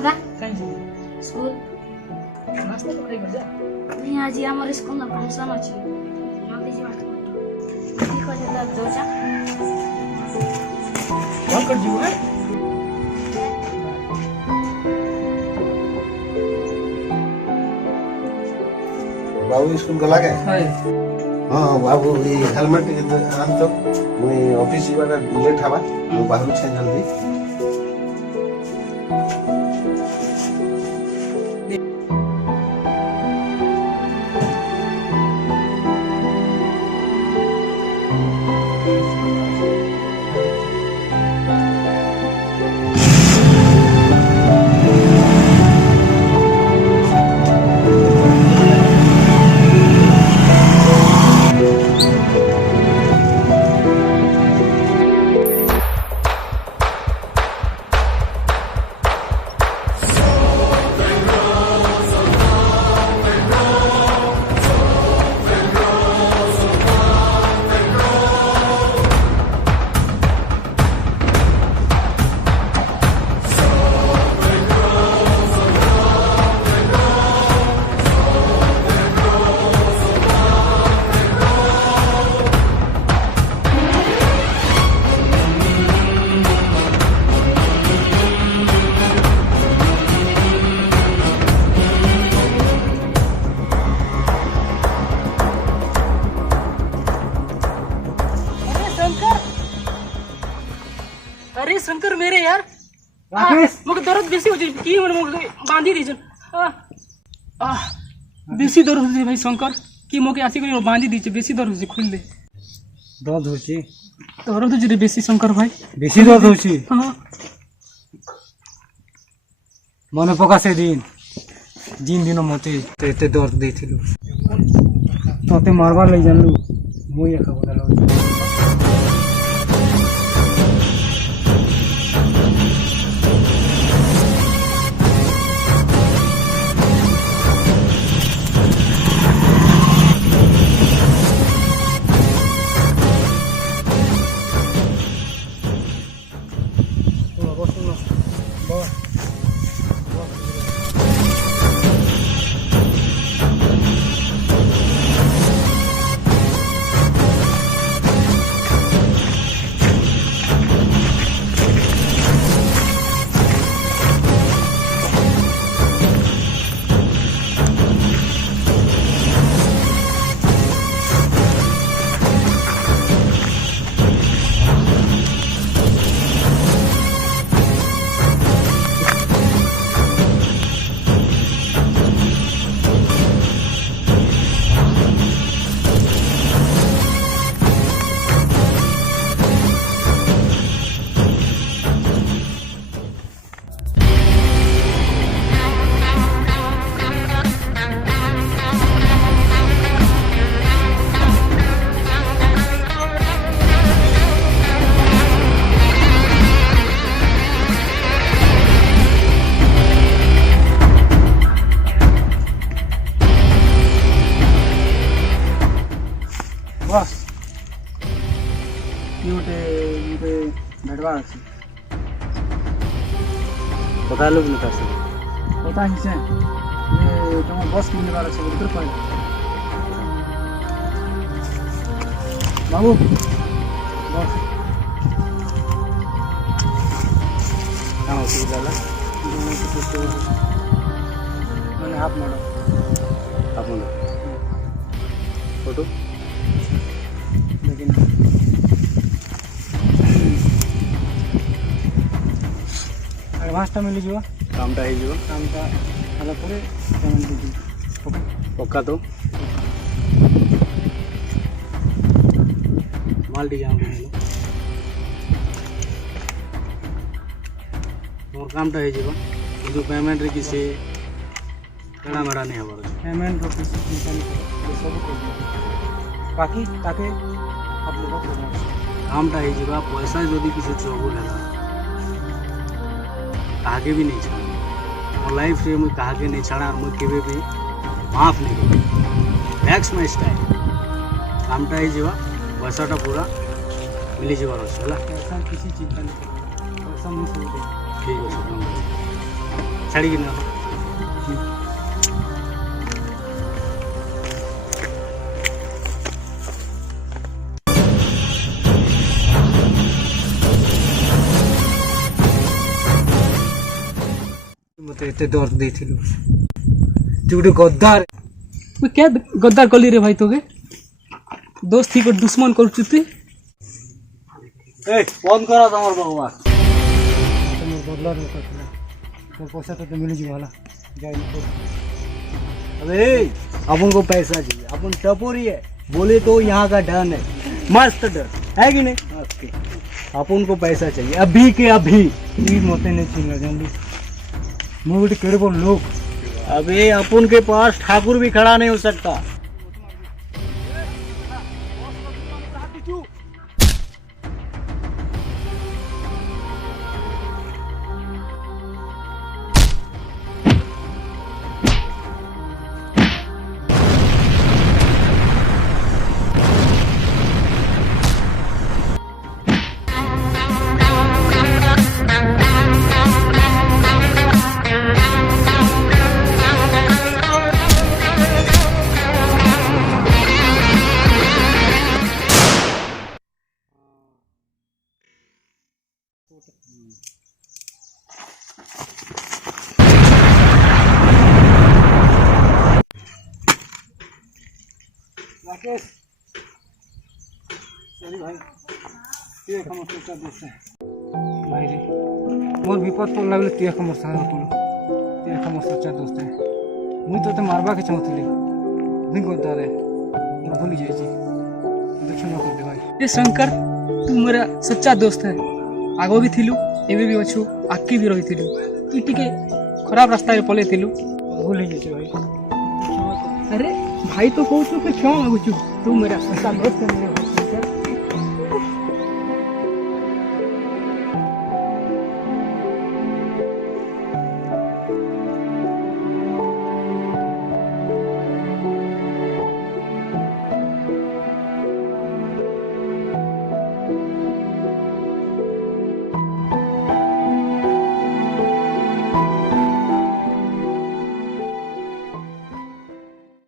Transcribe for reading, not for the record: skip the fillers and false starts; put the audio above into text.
था कहीं जी स्कूल नाश्ता तो खाई बजा नहीं आज हमारे स्कूल में फंक्शन अछि जल्दी जी बात ठीक हो जाता दोचा कॉल कर जीव है बाबू स्कूल गला के हाय हाँ बाबू ये हेलमेट आन तो मुई ऑफिस जीवार लेट हवा बाहर छे जल्दी अरे शंकर मेरे यार राकेश मुझे दर्द बेसी हो जाए की मुझे बांधी दीजन बेसी दर्द हो भाई शंकर की मोके आसी कर बांधी दीचे बेसी दर्द हो खोल दे दर्द होची दर्द हो बेसी शंकर भाई बेसी दर्द होची हाँ मन पका से दिन जिन दिन मते एते दर्द देथिलु तते मारबार लई जानलु मोई एका बदल बस गोटे गोटे भेटवा अच्छे पता लोग नहीं कर पता ही से ये तुम बस कितने बार अच्छे उधर पड़े बाबू बस कहाँ होती है दादा मैंने हाथ मारो अपन फोटो लेकिन एडवांसटा मिली जो कामटा है जो कामटा अलग करे पेमेंट दीजिए पक्का तो माल डी जाऊँ मोर कामटा है जीवन जो पेमेंट रे किसी कड़ा मेड़ा नहीं हमारा पेमेंट और किसी निकाल के सब कर दिया बाकी ताके आप लोगों को कामटा है जीवा पैसा यदि किसी चौगुल है आगे भी नहीं छाड़ा और लाइफ रे मुझे आगे नहीं छाड़ा और मुझे केवे भी माफ नहीं कर दैट्स माय स्टाइल कामटा है जीवा पैसाटा पूरा मिली जीवार अच्छे है ऐसा किसी चिंता नहीं पैसा मुझे ठीक है ଛାଡ଼ିକି ନିଅ। ମତେ ଏତେ ଦର୍ଦ ଦେଇଥିଲୁ। ତୁ ଗୋଟେ ଗଦ୍ଦାର। ମୁଁ क्या गद्दार कली रे भाई तोगे दोस्त थी को दुश्मन କରୁଛୁ ତୁ। ए बंद करा तमर भगवान। ତମର ବଦଲା ର କଥା तो पैसा तो मिल जी वाला जाई तो। अबे अपन को पैसा चाहिए, अपन टपोरी है, बोले तो यहाँ का डन है, मस्त डन है कि नहीं। अपन को पैसा चाहिए अभी के अभी। ई मते नहीं चिन्ह जानली मु गोटे केड़े बड़ लोग। अबे अपन के पास ठाकुर भी खड़ा नहीं हो सकता। राकेश सॉरी भाई तुए कम सोचा दोस्त है भाई रे मोर विपद पड़ लागले तुए कम साथ पड़ तुए कम सोचा दोस्त है मुई तो मारबा के चाहतली नहीं गद्दार है मोर भूल जाई छी देख न कर दे भाई। ए शंकर तू मेरा सच्चा दोस्त है। आगो भी थिलु एबे भी अछु आकी भी रही थिलु तू टिके खराब रास्ता रे पले थिलु भूल जाई छी भाई। अरे भाई तो कहू कि क्यों मांगू तू मेरा सच्चा दोस्त है मेरे।